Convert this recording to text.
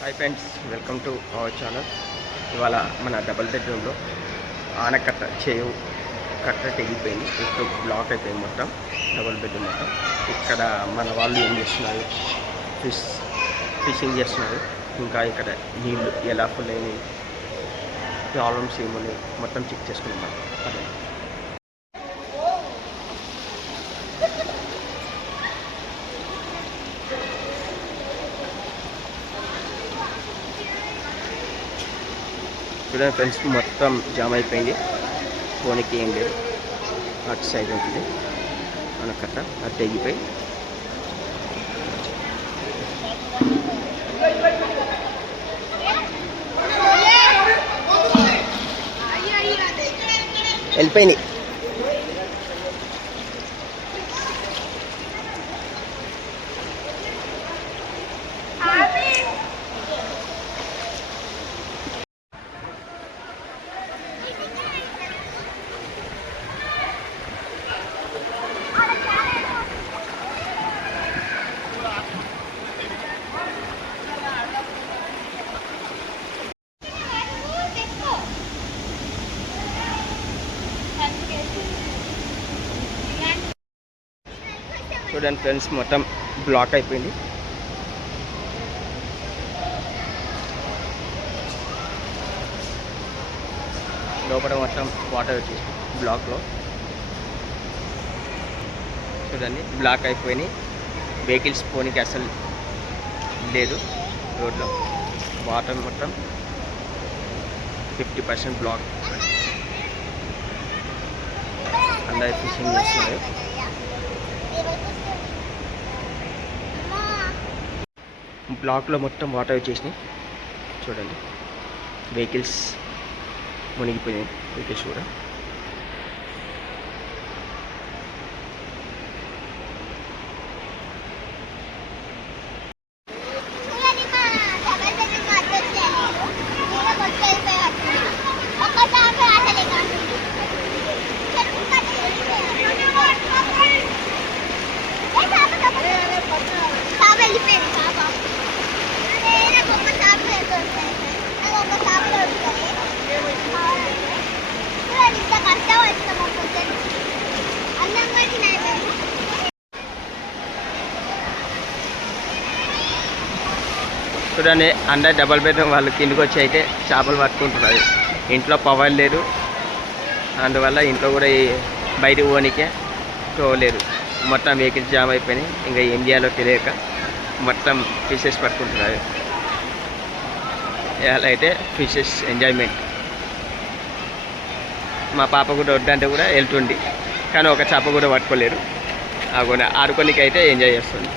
Hi friends, welcome to our channel. ఇవాళ మన double బెడ్రూమ్లో ఆనకట్ట కట్ట తెగిపోయింది. ఇప్పుడు బ్లాక్ అయిపోయింది మొత్తం డబుల్ బెడ్రూమ్ మొత్తం. ఇక్కడ మన వాళ్ళు ఏం చేస్తున్నారు, ఫిషింగ్ చేస్తున్నారు. ఇంకా ఇక్కడ నీళ్ళు ఎలా ఫుల్ అయినాయి, ప్రాబ్లమ్స్ ఏమున్నాయి మొత్తం చెక్ చేసుకుంటాం. అదే చూడండి ఫ్రెండ్స్, మొత్తం జామ్ అయిపోయింది. ఫోన్కి ఏం లేదు. అటు సైడ్ ఉంటుంది ఆనకట్ట, అది తెగిపోయి వెళ్ళిపోయింది. చూడండి ఫ్రెండ్స్, మొత్తం బ్లాక్ అయిపోయింది. లోపల మొత్తం వాటర్ వచ్చేసి బ్లాక్లో చూడండి బ్లాక్ అయిపోయినాయి. వెహికల్స్ పోనీకి అసలు లేదు. రోడ్లో వాటర్ మొత్తం 50% బ్లాక్. అందరూ ఫిషింగ్ చేస్తున్నారు. బ్లాక్లో మొత్తం వాటర్ వచ్చేసినాయి. చూడండి వెహికల్స్ మునిగిపోయినాయి. వెహికల్స్ కూడా చూడండి. అందరు డబల్ బెడ్రూమ్ వాళ్ళు కిందకి వచ్చి అయితే చేపలు పట్టుకుంటున్నారు. ఇంట్లో పవర్ లేదు, అందువల్ల ఇంట్లో కూడా బయటకు పోనీకే పోలేరు. మొత్తం వెహికల్స్ జామ్ అయిపోయినాయి. ఇంకా ఏం చేయాలో తెలియక మొత్తం ఫిషెస్ పట్టుకుంటున్నారు. ఇలా అయితే ఫిషెస్ ఎంజాయ్మెంట్. మా పాప కూడా వద్దంటే కూడా వెళ్తుంది, కానీ ఒక చేప కూడా పట్టుకోలేరు. ఆడుకోనికి అయితే ఎంజాయ్ చేస్తుంది.